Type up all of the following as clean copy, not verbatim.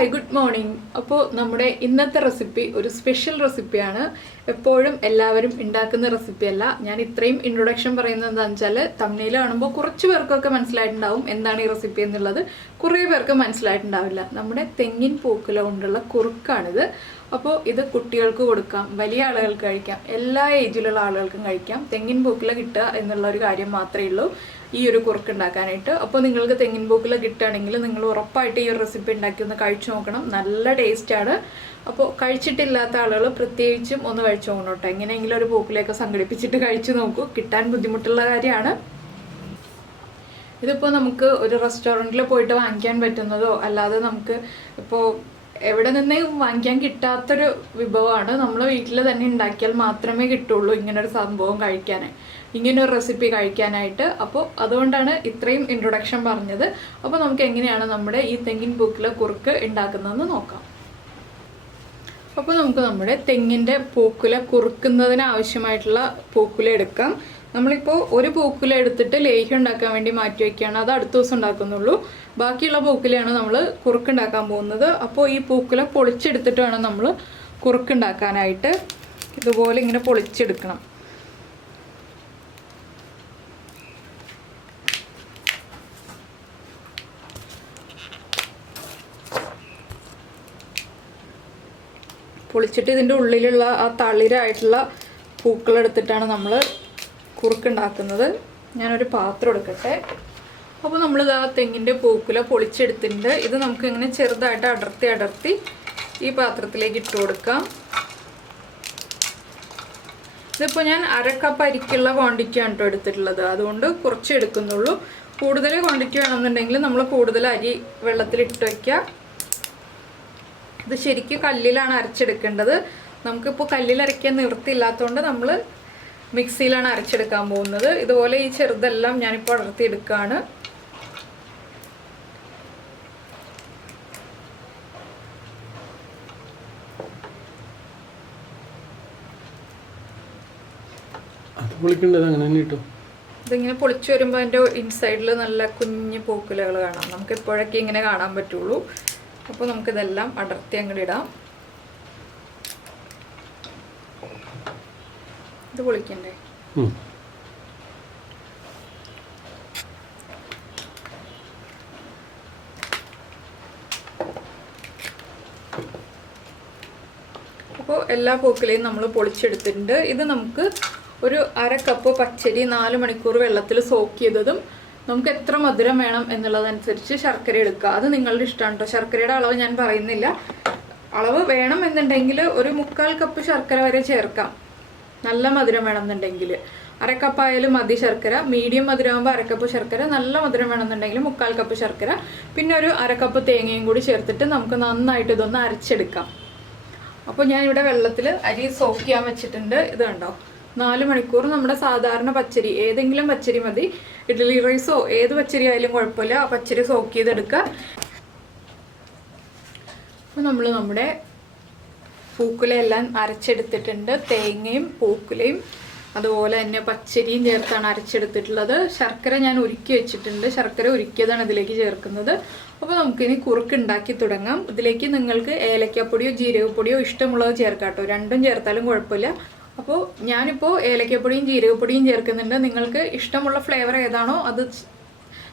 Hi good morning. അപ്പോൾ നമ്മുടെ ഇന്നത്തെ റെസിപ്പി ഒരു സ്പെഷ്യൽ റെസിപ്പിയാണ്. എപ്പോഴും എല്ലാവരും ഉണ്ടാക്കുന്ന റെസിപ്പിയല്ല. ഞാൻ ഇത്രയും ഇൻട്രൊഡക്ഷൻ പറയുന്നത് എന്താണെന്ന് വെച്ചാൽ തമിഴിൽ കാണുമ്പോൾ കുറച്ച് പേർക്കൊക്കെ മനസ്സിലായിട്ടുണ്ടാവും എന്താണ് ഈ റെസിപ്പി എന്നുള്ളത്. കുറേ പേർക്ക് മനസ്സിലായിട്ടുണ്ടാവില്ല. നമ്മുടെ തെങ്ങിൻ പൂക്കുല കൊണ്ടുള്ള കുറുക്കാണിത്. അപ്പോൾ ഇത് കുട്ടികൾക്ക് കൊടുക്കാം, വലിയ ആളുകൾക്ക് കഴിക്കാം, എല്ലാ ഏജിലുള്ള ആളുകൾക്കും കഴിക്കാം. തെങ്ങിൻ പൂക്കുല കിട്ടുക എന്നുള്ള ഒരു കാര്യം മാത്രമേ ഉള്ളൂ ഈ ഒരു കുറുക്ക് ഉണ്ടാക്കാനായിട്ട്. അപ്പോൾ നിങ്ങൾക്ക് തെങ്ങിൻ പൂക്കുല കിട്ടുകയാണെങ്കിൽ നിങ്ങൾ ഉറപ്പായിട്ട് ഈ ഒരു റെസിപ്പി ഉണ്ടാക്കി ഒന്ന് കഴിച്ചു നോക്കണം. നല്ല ടേസ്റ്റാണ്. അപ്പോൾ കഴിച്ചിട്ടില്ലാത്ത ആളുകൾ പ്രത്യേകിച്ചും ഒന്ന് കഴിച്ചു നോക്കണം കേട്ടോ. എങ്ങനെയെങ്കിലും ഒരു പൂക്കുലയൊക്കെ സംഘടിപ്പിച്ചിട്ട് കഴിച്ചു നോക്കൂ. കിട്ടാൻ ബുദ്ധിമുട്ടുള്ള കാര്യമാണ്. ഇതിപ്പോൾ നമുക്ക് ഒരു റെസ്റ്റോറൻറ്റിൽ പോയിട്ട് വാങ്ങിക്കാൻ പറ്റുന്നതോ അല്ലാതെ നമുക്ക് ഇപ്പോൾ എവിടെ നിന്ന് വാങ്ങിക്കാൻ കിട്ടാത്തൊരു വിഭവമാണ്. നമ്മൾ വീട്ടിൽ തന്നെ ഉണ്ടാക്കിയാൽ മാത്രമേ കിട്ടുള്ളൂ ഇങ്ങനൊരു സംഭവം കഴിക്കാൻ, ഇങ്ങനൊരു റെസിപ്പി കഴിക്കാനായിട്ട്. അപ്പോൾ അതുകൊണ്ടാണ് ഇത്രയും ഇൻട്രൊഡക്ഷൻ പറഞ്ഞത്. അപ്പോൾ നമുക്ക് എങ്ങനെയാണ് നമ്മുടെ ഈ തെങ്ങിൻ പൂക്കുല കുറുക്ക് ഉണ്ടാക്കുന്നതെന്ന് നോക്കാം. അപ്പോൾ നമുക്ക് നമ്മുടെ തെങ്ങിൻ്റെ പൂക്കുല കുറുക്കുന്നതിന് ആവശ്യമായിട്ടുള്ള പൂക്കുല എടുക്കാം. നമ്മളിപ്പോൾ ഒരു പൂക്കുല എടുത്തിട്ട് ലേഹ്യം ഉണ്ടാക്കാൻ വേണ്ടി മാറ്റി വയ്ക്കുകയാണ്. അത് അടുത്ത ദിവസം ഉണ്ടാക്കുന്നുള്ളൂ. ബാക്കിയുള്ള പൂക്കുലയാണ് നമ്മൾ കുറുക്കുണ്ടാക്കാൻ പോകുന്നത്. അപ്പോൾ ഈ പൂക്കുല പൊളിച്ചെടുത്തിട്ട് വേണം നമ്മൾ കുറുക്കുണ്ടാക്കാനായിട്ട്. ഇതുപോലെ ഇങ്ങനെ പൊളിച്ചെടുക്കണം. പൊളിച്ചിട്ട് ഇതിൻ്റെ ഉള്ളിലുള്ള ആ തളിരായിട്ടുള്ള പൂക്കളെടുത്തിട്ടാണ് നമ്മൾ കുറുക്കുണ്ടാക്കുന്നത്. ഞാനൊരു പാത്രം എടുക്കട്ടെ. അപ്പോൾ നമ്മളിത് ആ തെങ്ങിൻ്റെ പൂക്കുല പൊളിച്ചെടുത്തിട്ടുണ്ട്. ഇത് നമുക്ക് ഇങ്ങനെ ചെറുതായിട്ട് അടർത്തി ഈ പാത്രത്തിലേക്ക് ഇട്ട് കൊടുക്കാം. ഇതിപ്പോൾ ഞാൻ 1/2 കപ്പ് അരിക്കുള്ള ക്വാണ്ടിറ്റിയാണ് കേട്ടോ എടുത്തിട്ടുള്ളത്. അതുകൊണ്ട് കുറച്ച് എടുക്കുന്നുള്ളൂ. കൂടുതൽ ക്വാണ്ടിറ്റി വേണമെന്നുണ്ടെങ്കിൽ നമ്മൾ കൂടുതൽ അരി വെള്ളത്തിലിട്ട് വയ്ക്കുക. ഇത് ശരിക്കും കല്ലിലാണ് അരച്ചെടുക്കേണ്ടത്. നമുക്കിപ്പോൾ കല്ലിൽ അരയ്ക്കാൻ നിവൃത്തിയില്ലാത്തതുകൊണ്ട് നമ്മൾ മിക്സിയിലാണ് അരച്ചെടുക്കാൻ പോകുന്നത്. ഇതുപോലെ ഈ ചെറുതെല്ലാം ഞാനിപ്പോൾ അടർത്തിയെടുക്കുകയാണ്. ഇതിങ്ങനെ പൊളിച്ചു വരുമ്പോൾ അതിൻ്റെ ഇൻസൈഡിൽ നല്ല കുഞ്ഞു പൂക്കുലകൾ കാണാം. നമുക്ക് എപ്പോഴൊക്കെ ഇങ്ങനെ കാണാൻ പറ്റുള്ളൂ. അപ്പോൾ നമുക്കിതെല്ലാം അടർത്തി അങ്ങോട്ട് ഇടാം. ഇത് പൊളിക്കണ്ടേ? അപ്പോൾ എല്ലാ പൂക്കുലയും നമ്മൾ പൊളിച്ചെടുത്തിട്ടുണ്ട്. ഇത് നമുക്ക് ഒരു 1/2 കപ്പ് പച്ചരി 4 മണിക്കൂർ വെള്ളത്തിൽ സോക്ക് ചെയ്തതും, നമുക്ക് എത്ര മധുരം വേണം എന്നുള്ളതനുസരിച്ച് ശർക്കര എടുക്കുക. അത് നിങ്ങളുടെ ഇഷ്ടമാണ് കേട്ടോ. ശർക്കരയുടെ അളവ് ഞാൻ പറയുന്നില്ല. അളവ് വേണം എന്നുണ്ടെങ്കിൽ ഒരു 1/4 കപ്പ് ശർക്കര വരെ ചേർക്കാം. നല്ല മധുരം വേണമെന്നുണ്ടെങ്കിൽ 1/2 കപ്പ് ആയാലും മതി ശർക്കര. മീഡിയം മധുരമാകുമ്പോൾ 1/2 കപ്പ് ശർക്കര, നല്ല മധുരം വേണമെന്നുണ്ടെങ്കിൽ 1/4 കപ്പ് ശർക്കര, പിന്നെ ഒരു 1/2 കപ്പ് തേങ്ങയും കൂടി ചേർത്തിട്ട് നമുക്ക് നന്നായിട്ട് ഇതൊന്ന് അരച്ചെടുക്കാം. അപ്പോൾ ഞാനിവിടെ വെള്ളത്തിൽ അരി സോക്ക് ചെയ്യാൻ വെച്ചിട്ടുണ്ട്. ഇത് കണ്ടോ, 4 മണിക്കൂർ നമ്മുടെ സാധാരണ പച്ചരി, ഏതെങ്കിലും പച്ചരി മതി. ഇഡ്ഡലി റൈസോ ഏത് പച്ചരി ആയാലും കുഴപ്പമില്ല. ആ പച്ചരി സോക്ക് ചെയ്തെടുക്കുക. അപ്പോൾ നമ്മൾ നമ്മുടെ പൂക്കുലയെല്ലാം അരച്ചെടുത്തിട്ടുണ്ട്. തേങ്ങയും പൂക്കുലയും അതുപോലെ തന്നെ പച്ചരിയും ചേർത്താണ് അരച്ചെടുത്തിട്ടുള്ളത്. ശർക്കര ഞാൻ ഉരുക്കി വെച്ചിട്ടുണ്ട്. ശർക്കര ഉരുക്കിയതാണ് ഇതിലേക്ക് ചേർക്കുന്നത്. അപ്പോൾ നമുക്കിനി കുറുക്ക് ഉണ്ടാക്കി തുടങ്ങാം. ഇതിലേക്ക് നിങ്ങൾക്ക് ഏലക്കപ്പൊടിയോ ജീരകപ്പൊടിയോ ഇഷ്ടമുള്ളത് ചേർക്കാം കേട്ടോ. രണ്ടും ചേർത്താലും കുഴപ്പമില്ല. അപ്പോൾ ഞാനിപ്പോൾ ഏലക്കപ്പൊടിയും ജീരകപ്പൊടിയും ചേർക്കുന്നുണ്ട്. നിങ്ങൾക്ക് ഇഷ്ടമുള്ള ഫ്ലേവർ ഏതാണോ അത്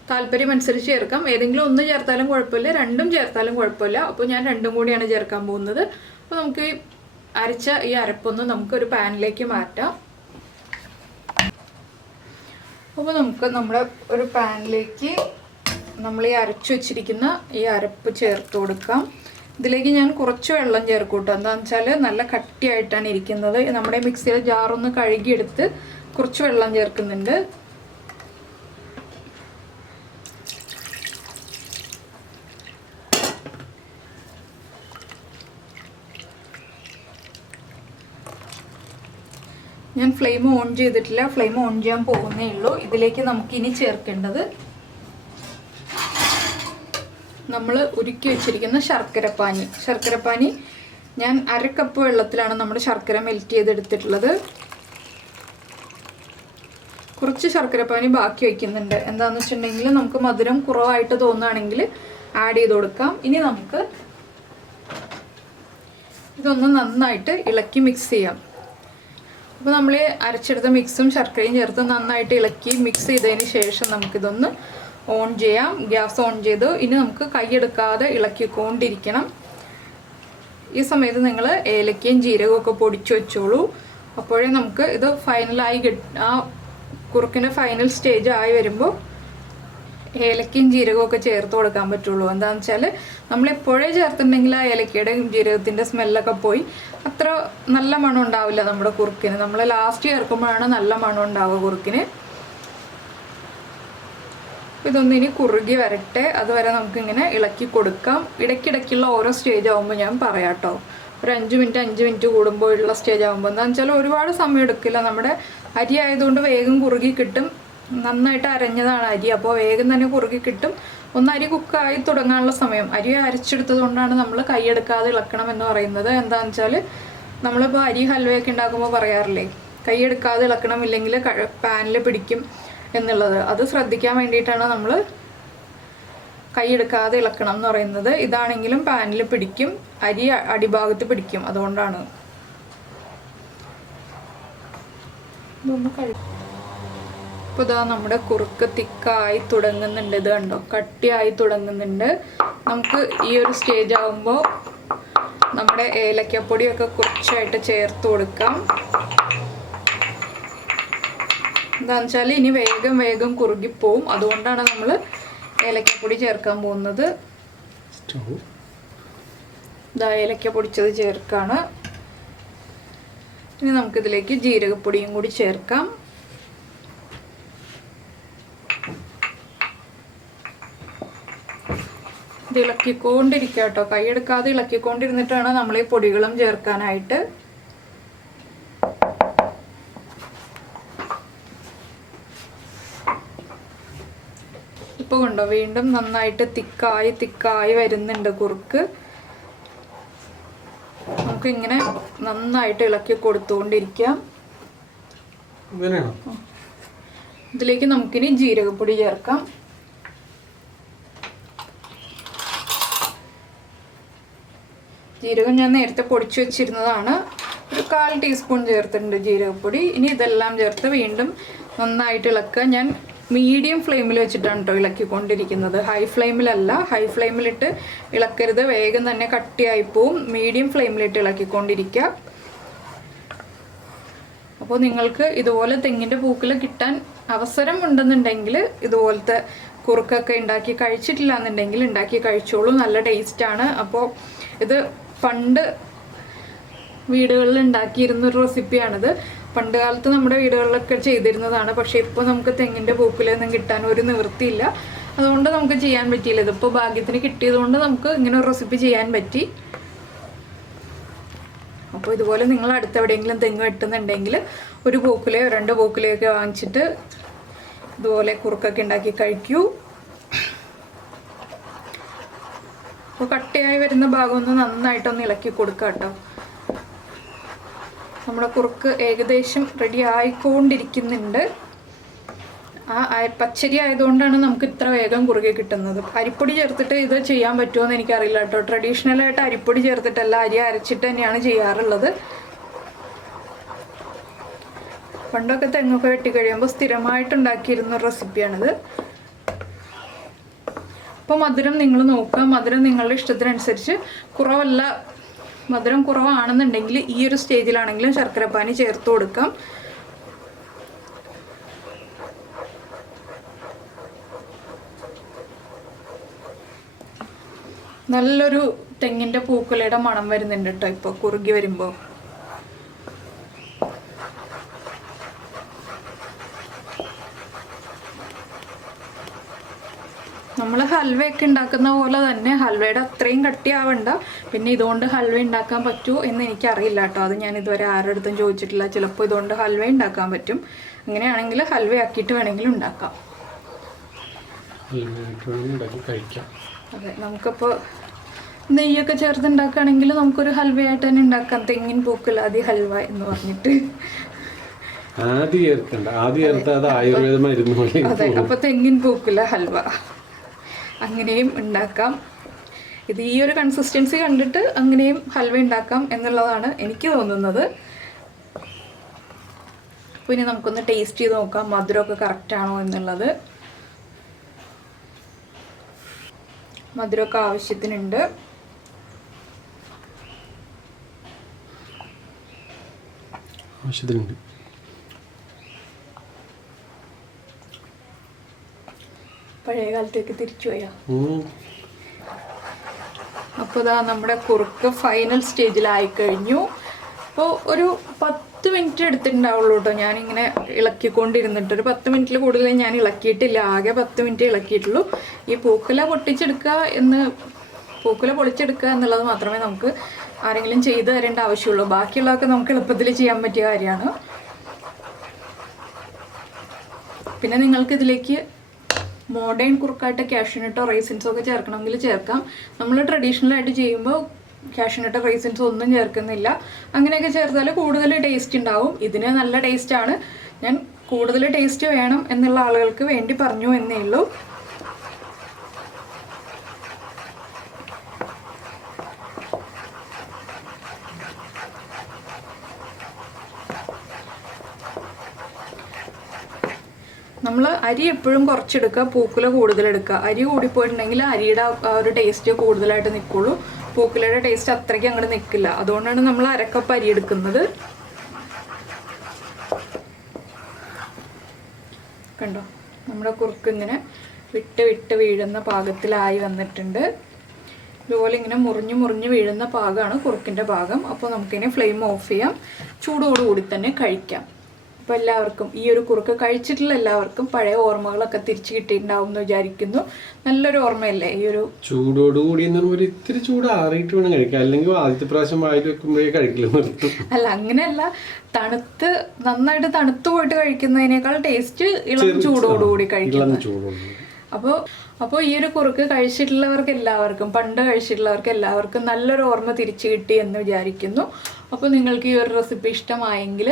താല്പര്യം അനുസരിച്ച് ചേർക്കാം. ഏതെങ്കിലും ഒന്ന് ചേർത്താലും കുഴപ്പമില്ല, രണ്ടും ചേർത്താലും കുഴപ്പമില്ല. അപ്പോൾ ഞാൻ രണ്ടും കൂടിയാണ് ചേർക്കാൻ പോകുന്നത്. അപ്പോൾ നമുക്ക് അരച്ച ഈ അരപ്പൊന്ന് നമുക്കൊരു പാനിലേക്ക് മാറ്റാം. അപ്പോൾ നമുക്ക് നമ്മുടെ ഒരു പാനിലേക്ക് നമ്മൾ ഈ അരച്ചു വെച്ചിരിക്കുന്ന ഈ അരപ്പ് ചേർത്ത് കൊടുക്കാം. ഇതിലേക്ക് ഞാൻ കുറച്ച് വെള്ളം ചേർക്കും കേട്ടോ. എന്താണെന്ന് വെച്ചാൽ നല്ല കട്ടിയായിട്ടാണ് ഇരിക്കുന്നത്. നമ്മുടെ മിക്സിയുടെ ജാറൊന്ന് കഴുകിയെടുത്ത് കുറച്ച് വെള്ളം ചേർക്കുന്നുണ്ട്. ഞാൻ ഫ്ലെയിം ഓൺ ചെയ്തിട്ടില്ല. ഫ്ലെയിം ഓൺ ചെയ്യാൻ പോകുന്നേ ഉള്ളൂ. ഇതിലേക്ക് നമുക്കിനി ചേർക്കേണ്ടത് നമ്മൾ ഉരുക്കി വെച്ചിരിക്കുന്ന ശർക്കരപ്പാനി ഞാൻ 1/2 കപ്പ് വെള്ളത്തിലാണ് നമ്മുടെ ശർക്കര മെൽറ്റ് ചെയ്തെടുത്തിട്ടുള്ളത്. കുറച്ച് ശർക്കരപ്പാനി ബാക്കി വയ്ക്കുന്നുണ്ട്. എന്താണെന്ന് വെച്ചിട്ടുണ്ടെങ്കിൽ നമുക്ക് മധുരം കുറവായിട്ട് തോന്നുകയാണെങ്കിൽ ആഡ് ചെയ്ത് കൊടുക്കാം. ഇനി നമുക്ക് ഇതൊന്ന് നന്നായിട്ട് ഇളക്കി മിക്സ് ചെയ്യാം. അപ്പോൾ നമ്മൾ അരച്ചെടുത്ത മിക്സും ശർക്കരയും ചേർത്ത് നന്നായിട്ട് ഇളക്കി മിക്സ് ചെയ്തതിന് ശേഷം നമുക്കിതൊന്ന് ഓൺ ചെയ്യാം. ഗ്യാസ് ഓൺ ചെയ്ത് ഇനി നമുക്ക് കൈയെടുക്കാതെ ഇളക്കിക്കൊണ്ടിരിക്കണം. ഈ സമയത്ത് നിങ്ങൾ ഏലക്കയും ജീരകവും ഒക്കെ പൊടിച്ചു വെച്ചോളൂ. അപ്പോഴേ നമുക്ക് ഇത് ഫൈനലായി ആ കുറുക്കിൻ്റെ ഫൈനൽ സ്റ്റേജ് ആയി വരുമ്പോൾ ഏലക്കയും ജീരകവും ഒക്കെ ചേർത്ത് കൊടുക്കാൻ പറ്റുള്ളൂ. എന്താണെന്ന് വെച്ചാൽ നമ്മളിപ്പോഴേ ചേർത്തിട്ടുണ്ടെങ്കിൽ ആ ഏലക്കയുടെയും ജീരകത്തിൻ്റെ സ്മെല്ലൊക്കെ പോയി അത്ര നല്ല മണം ഉണ്ടാവില്ല നമ്മുടെ കുറുക്കിന്. നമ്മൾ ലാസ്റ്റ് ചേർക്കുമ്പോഴാണ് നല്ല മണം ഉണ്ടാവുക കുറുക്കിന്. ഇതൊന്നിനി കുറുകി വരട്ടെ. അതുവരെ നമുക്കിങ്ങനെ ഇളക്കി കൊടുക്കാം. ഇടയ്ക്കിടയ്ക്കുള്ള ഓരോ സ്റ്റേജ് ആകുമ്പോൾ ഞാൻ പറയാം കേട്ടോ. ഒരു 5 മിനിറ്റ് കൂടുമ്പോഴുള്ള സ്റ്റേജ് ആകുമ്പോൾ എന്താണെന്ന് വെച്ചാൽ ഒരുപാട് സമയം എടുക്കില്ല. നമ്മുടെ അരി ആയതുകൊണ്ട് വേഗം കുറുകി കിട്ടും. നന്നായിട്ട് അരഞ്ഞതാണ് അരി, അപ്പോൾ വേഗം തന്നെ കുറുകി കിട്ടും. ഒന്ന് അരി കുക്കായി തുടങ്ങാനുള്ള സമയം. അരി അരച്ചെടുത്തത് കൊണ്ടാണ് നമ്മൾ കൈയെടുക്കാതെ ഇളക്കണം എന്ന് പറയുന്നത്. എന്താണെന്ന് വെച്ചാൽ നമ്മളിപ്പോൾ അരി ഹൽവയൊക്കെ ഉണ്ടാക്കുമ്പോൾ പറയാറില്ലേ, കൈയെടുക്കാതെ ഇളക്കണം, ഇല്ലെങ്കിൽ പാനിൽ പിടിക്കും എന്നുള്ളത്. അത് ശ്രദ്ധിക്കാൻ വേണ്ടിയിട്ടാണ് നമ്മൾ കൈയെടുക്കാതെ ഇളക്കണം എന്ന് പറയുന്നത്. ഇതാണെങ്കിലും പാനിൽ പിടിക്കും, അരി അടിഭാഗത്ത് പിടിക്കും, അതുകൊണ്ടാണ്. ഇപ്പോൾ ഇതാ നമ്മുടെ കുറുക്ക് തിക്കായി തുടങ്ങുന്നുണ്ട്. ഇത് കണ്ടോ, കട്ടിയായി തുടങ്ങുന്നുണ്ട്. നമുക്ക് ഈ ഒരു സ്റ്റേജ് ആകുമ്പോൾ നമ്മുടെ ഏലക്കപ്പൊടിയൊക്കെ കുറച്ചായിട്ട് ചേർത്ത് കൊടുക്കാം. എന്താണെന്ന് വെച്ചാൽ ഇനി വേഗം കുറുകിപ്പോവും. അതുകൊണ്ടാണ് നമ്മൾ ഏലക്കപ്പൊടി ചേർക്കാൻ പോകുന്നത്. ഇതാ ഏലക്ക പൊടിച്ചത് ചേർക്കാണ്. ഇനി നമുക്കിതിലേക്ക് ജീരകപ്പൊടിയും കൂടി ചേർക്കാം. ഇത് ഇളക്കിക്കൊണ്ടിരിക്കുക കേട്ടോ. കൈയെടുക്കാതെ ഇളക്കിക്കൊണ്ടിരുന്നിട്ടാണ് നമ്മൾ ഈ പൊടികളും ചേർക്കാനായിട്ട്. ഇപ്പോൾ കണ്ടോ, വീണ്ടും നന്നായിട്ട് തിക്കായി വരുന്നുണ്ട് കുറുക്ക്. നമുക്കിങ്ങനെ നന്നായിട്ട് ഇളക്കി കൊടുത്തുകൊണ്ടിരിക്കാം. ഇതിലേക്ക് നമുക്കിനി ജീരകപ്പൊടി ചേർക്കാം. ജീരകം ഞാൻ നേരത്തെ പൊടിച്ചു വെച്ചിരുന്നതാണ്. ഒരു 1/4 ടീസ്പൂൺ ചേർത്തിട്ടുണ്ട് ജീരകപ്പൊടി. ഇനി ഇതെല്ലാം ചേർത്ത് വീണ്ടും നന്നായിട്ട് ഇളക്കുക. ഞാൻ മീഡിയം ഫ്ലെയിമിൽ വെച്ചിട്ടാണ് കേട്ടോ ഇളക്കിക്കൊണ്ടിരിക്കുന്നത്. ഹൈ ഫ്ലെയിമിലല്ല. ഹൈ ഫ്ലെയിമിലിട്ട് ഇളക്കരുത്, വേഗം തന്നെ കട്ടിയായിപ്പോവും. മീഡിയം ഫ്ലെയിമിലിട്ട് ഇളക്കിക്കൊണ്ടിരിക്കുക. അപ്പോൾ നിങ്ങൾക്ക് ഇതുപോലെ തെങ്ങിൻ്റെ പൂക്കുല കിട്ടാൻ അവസരം ഉണ്ടെന്നുണ്ടെങ്കിൽ ഇതുപോലത്തെ കുറുക്കൊക്കെ ഉണ്ടാക്കി കഴിച്ചിട്ടില്ല എന്നുണ്ടെങ്കിൽ ഉണ്ടാക്കി കഴിച്ചോളൂ. നല്ല ടേസ്റ്റാണ്. അപ്പോൾ ഇത് പണ്ട് വീടുകളിൽ ഉണ്ടാക്കിയിരുന്നൊരു റെസിപ്പിയാണിത്. പണ്ട് കാലത്ത് നമ്മുടെ വീടുകളിലൊക്കെ ചെയ്തിരുന്നതാണ്. പക്ഷേ ഇപ്പോൾ നമുക്ക് തെങ്ങിൻ്റെ പൂക്കുലൊന്നും കിട്ടാൻ ഒരു നിവൃത്തിയില്ല. അതുകൊണ്ട് നമുക്ക് ചെയ്യാൻ പറ്റിയില്ല. ഇതിപ്പോൾ ഭാഗ്യത്തിന് കിട്ടിയതുകൊണ്ട് നമുക്ക് ഇങ്ങനെ ഒരു റെസിപ്പി ചെയ്യാൻ പറ്റി. അപ്പോൾ ഇതുപോലെ നിങ്ങൾ അടുത്തെവിടെയെങ്കിലും തെങ്ങ് വെട്ടുന്നുണ്ടെങ്കിൽ ഒരു പൂക്കുലയോ 2 പൂക്കുലയൊക്കെ വാങ്ങിച്ചിട്ട് ഇതുപോലെ കുറുക്കൊക്കെ ഉണ്ടാക്കി കഴിക്കൂ. അപ്പോൾ കട്ടിയായി വരുന്ന ഭാഗം ഒന്ന് നന്നായിട്ടൊന്ന് ഇളക്കി കൊടുക്കുക കേട്ടോ. നമ്മുടെ കുറുക്ക് ഏകദേശം റെഡി ആയിക്കൊണ്ടിരിക്കുന്നുണ്ട്. ആ പച്ചരി ആയതുകൊണ്ടാണ് നമുക്ക് ഇത്ര വേഗം കുറുകെ കിട്ടുന്നത്. അരിപ്പൊടി ചേർത്തിട്ട് ഇത് ചെയ്യാൻ പറ്റുമോ എന്ന് എനിക്കറിയില്ല കേട്ടോ. ട്രഡീഷണലായിട്ട് അരിപ്പൊടി ചേർത്തിട്ടല്ല, അരി അരച്ചിട്ട് തന്നെയാണ് ചെയ്യാറുള്ളത്. പണ്ടൊക്കെ തെങ്ങൊക്കെ വെട്ടിക്കഴിയുമ്പോൾ സ്ഥിരമായിട്ടുണ്ടാക്കിയിരുന്ന റെസിപ്പിയാണിത്. അപ്പോൾ മധുരം നിങ്ങൾ നോക്കുക. മധുരം നിങ്ങളുടെ ഇഷ്ടത്തിനനുസരിച്ച് മധുരം കുറവാണെന്നുണ്ടെങ്കിൽ ഈ ഒരു സ്റ്റേജിലാണെങ്കിലും ശർക്കരപ്പാനി ചേർത്ത് കൊടുക്കാം. നല്ലൊരു തെങ്ങിൻ്റെ പൂക്കുലയുടെ മണം വരുന്നുണ്ട് കേട്ടോ ഇപ്പോൾ കുറുകി വരുമ്പോൾ. നമ്മൾ ഹൽവയൊക്കെ ഉണ്ടാക്കുന്ന പോലെ തന്നെ ഹൽവയുടെ അത്രയും കട്ടിയാവണ്ട. പിന്നെ ഇതുകൊണ്ട് ഹൽവ ഉണ്ടാക്കാൻ പറ്റുമോ എന്ന് എനിക്കറിയില്ല കേട്ടോ. അത് ഞാൻ ഇതുവരെ ആരുടെ അടുത്തും ചോദിച്ചിട്ടില്ല. ചിലപ്പോൾ ഇതുകൊണ്ട് ഹൽവ ഉണ്ടാക്കാൻ പറ്റും. അങ്ങനെയാണെങ്കിൽ ഹൽവ ആക്കിയിട്ട് വേണമെങ്കിലും ഉണ്ടാക്കാം. അതെ, നമുക്കിപ്പോൾ നെയ്യൊക്കെ ചേർത്ത് ഉണ്ടാക്കുകയാണെങ്കിൽ നമുക്കൊരു ഹൽവയായിട്ട് തന്നെ ഉണ്ടാക്കാം. തെങ്ങിൻ പൂക്കുലാതി ഹൽവ എന്ന് പറഞ്ഞിട്ട്. അതെ, അപ്പോൾ തെങ്ങിൻ പൂക്കുല ഹൽവ അങ്ങനെയും ഉണ്ടാക്കാം. ഇത് ഈ ഒരു കൺസിസ്റ്റൻസി കണ്ടിട്ട് അങ്ങനെയും ഹൽവ ഉണ്ടാക്കാം എന്നുള്ളതാണ് എനിക്ക് തോന്നുന്നത്. അപ്പോൾ ഇനി നമുക്കൊന്ന് ടേസ്റ്റ് ചെയ്ത് നോക്കാം മധുരമൊക്കെ കറക്റ്റാണോ എന്നുള്ളത്. മധുരമൊക്കെ ആവശ്യത്തിനുണ്ട്. പഴയ കാലത്തേക്ക് തിരിച്ചു പോയാ. അപ്പോൾ ഇതാ നമ്മുടെ കുറുക്ക് ഫൈനൽ സ്റ്റേജിലായി കഴിഞ്ഞു. അപ്പോൾ ഒരു 10 മിനിറ്റ് എടുത്തിട്ടുണ്ടാവുള്ളൂ കേട്ടോ. ഞാനിങ്ങനെ ഇളക്കിക്കൊണ്ടിരുന്നിട്ട് ഒരു 10 മിനിറ്റിൽ കൂടുതൽ ഞാൻ ഇളക്കിയിട്ടില്ല. ആകെ 10 മിനിറ്റ് ഇളക്കിയിട്ടുള്ളൂ. ഈ പൂക്കുല പൊളിച്ചെടുക്കുക എന്നുള്ളത് മാത്രമേ നമുക്ക് ആരെങ്കിലും ചെയ്തു തരേണ്ട ആവശ്യമുള്ളൂ. ബാക്കിയുള്ളതൊക്കെ നമുക്ക് എളുപ്പത്തിൽ ചെയ്യാൻ പറ്റിയ കാര്യമാണ്. പിന്നെ നിങ്ങൾക്ക് ഇതിലേക്ക് മോഡേൺ കുറുക്കായിട്ട് കാഷ്യൂനട്ടോ റൈസിൻസോ ഒക്കെ ചേർക്കണമെങ്കിൽ ചേർക്കാം. നമ്മൾ ട്രഡീഷണലായിട്ട് ചെയ്യുമ്പോൾ കാഷ്യൂനട്ടോ റൈസിൻസോ ഒന്നും ചേർക്കുന്നില്ല. അങ്ങനെയൊക്കെ ചേർത്താൽ കൂടുതൽ ടേസ്റ്റ് ഉണ്ടാവും. ഇതിന് നല്ല ടേസ്റ്റാണ്. ഞാൻ കൂടുതൽ ടേസ്റ്റ് വേണം എന്നുള്ള ആളുകൾക്ക് വേണ്ടി പറഞ്ഞു എന്നേ ഉള്ളൂ. നമ്മൾ അരി എപ്പോഴും കുറച്ചെടുക്കുക, പൂക്കുല കൂടുതലെടുക്കുക. അരി കൂടിപ്പോയിട്ടുണ്ടെങ്കിൽ അരിയുടെ ആ ഒരു ടേസ്റ്റ് കൂടുതലായിട്ട് നിൽക്കുള്ളൂ. പൂക്കുലയുടെ ടേസ്റ്റ് അത്രയ്ക്ക് അങ്ങോട്ട് നിൽക്കില്ല. അതുകൊണ്ടാണ് നമ്മൾ 1/2 കപ്പ് അരി എടുക്കുന്നത്. കണ്ടോ, നമ്മുടെ കുറുക്ക് ഇങ്ങനെ വിട്ട് വീഴുന്ന പാകത്തിലായി വന്നിട്ടുണ്ട്. ഇതുപോലെ ഇങ്ങനെ മുറിഞ്ഞ് വീഴുന്ന പാകമാണ് കുറുക്കിൻ്റെ പാകം. അപ്പോൾ നമുക്കിനി ഫ്ലെയിം ഓഫ് ചെയ്യാം. ചൂടോടുകൂടി തന്നെ കഴിക്കാം. അപ്പോൾ എല്ലാവർക്കും ഈ ഒരു കുറുക്ക് കഴിച്ചിട്ടുള്ള എല്ലാവർക്കും പഴയ ഓർമ്മകളൊക്കെ തിരിച്ചു കിട്ടിയിട്ടുണ്ടാവും എന്ന് വിചാരിക്കുന്നു. നല്ലൊരു ഓർമ്മയല്ലേ ഈ ഒരു ചൂടോടുകൂടി ഇത്തിരി ചൂട് ആറിയിട്ട് വേണം കഴിക്കാം. അല്ലെങ്കിൽ ആദ്യത്തെ പ്രാവശ്യം വായിൽ വെക്കുമ്പോഴേ കഴിക്കില്ല. അല്ല, അങ്ങനെയല്ല. നന്നായിട്ട് തണുത്തു പോയിട്ട് കഴിക്കുന്നതിനേക്കാൾ ടേസ്റ്റ് ഇളം ചൂടോടുകൂടി കഴിക്കുന്നത്. അപ്പോൾ ഈ ഒരു കുറുക്ക് കഴിച്ചിട്ടുള്ളവർക്ക് എല്ലാവർക്കും, പണ്ട് കഴിച്ചിട്ടുള്ളവർക്ക് എല്ലാവർക്കും നല്ലൊരു ഓർമ്മ തിരിച്ചു കിട്ടി എന്ന് വിചാരിക്കുന്നു. അപ്പോൾ നിങ്ങൾക്ക് ഈ ഒരു റെസിപ്പി ഇഷ്ടമായെങ്കിൽ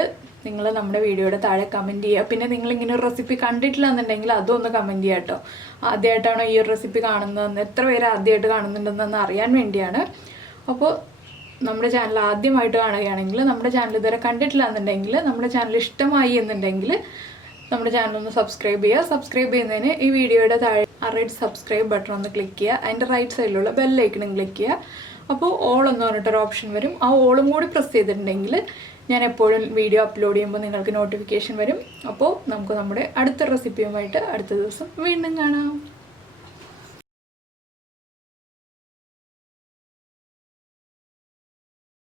നിങ്ങൾ നമ്മുടെ വീഡിയോയുടെ താഴെ കമൻറ്റ് ചെയ്യുക. പിന്നെ നിങ്ങളിങ്ങനെ ഒരു റെസിപ്പി കണ്ടിട്ടില്ല എന്നുണ്ടെങ്കിൽ അതൊന്ന് കമൻറ്റ് ചെയ്യുക കേട്ടോ. ആദ്യമായിട്ടാണോ ഈ ഒരു റെസിപ്പി കാണുന്നതെന്ന്, എത്ര പേര് ആദ്യമായിട്ട് കാണുന്നുണ്ടെന്ന് അറിയാൻ വേണ്ടിയാണ്. അപ്പോൾ നമ്മുടെ ചാനൽ ആദ്യമായിട്ട് കാണുകയാണെങ്കിൽ, നമ്മുടെ ചാനൽ ഇതുവരെ കണ്ടിട്ടില്ല എന്നുണ്ടെങ്കിൽ, നമ്മുടെ ചാനൽ ഇഷ്ടമായി എന്നുണ്ടെങ്കിൽ നമ്മുടെ ചാനൽ ഒന്ന് സബ്സ്ക്രൈബ് ചെയ്യുക. സബ്സ്ക്രൈബ് ചെയ്യുന്നതിന് ഈ വീഡിയോയുടെ താഴെ റെഡ് സബ്സ്ക്രൈബ് ബട്ടൺ ഒന്ന് ക്ലിക്ക് ചെയ്യുക. അതിൻ്റെ റൈറ്റ് സൈഡിലുള്ള ബെല്ലൈക്കണും ക്ലിക്ക് ചെയ്യുക. അപ്പോൾ ഓൾ എന്ന് പറഞ്ഞിട്ടൊരു ഓപ്ഷൻ വരും. ആ ഓളും കൂടി പ്രസ് ചെയ്തിട്ടുണ്ടെങ്കിൽ ഞാൻ എപ്പോഴും വീഡിയോ അപ്ലോഡ് ചെയ്യുമ്പോൾ നിങ്ങൾക്ക് നോട്ടിഫിക്കേഷൻ വരും. അപ്പോൾ നമുക്ക് നമ്മുടെ അടുത്ത റെസിപ്പിയുമായിട്ട് അടുത്ത ദിവസം വീണ്ടും കാണാം.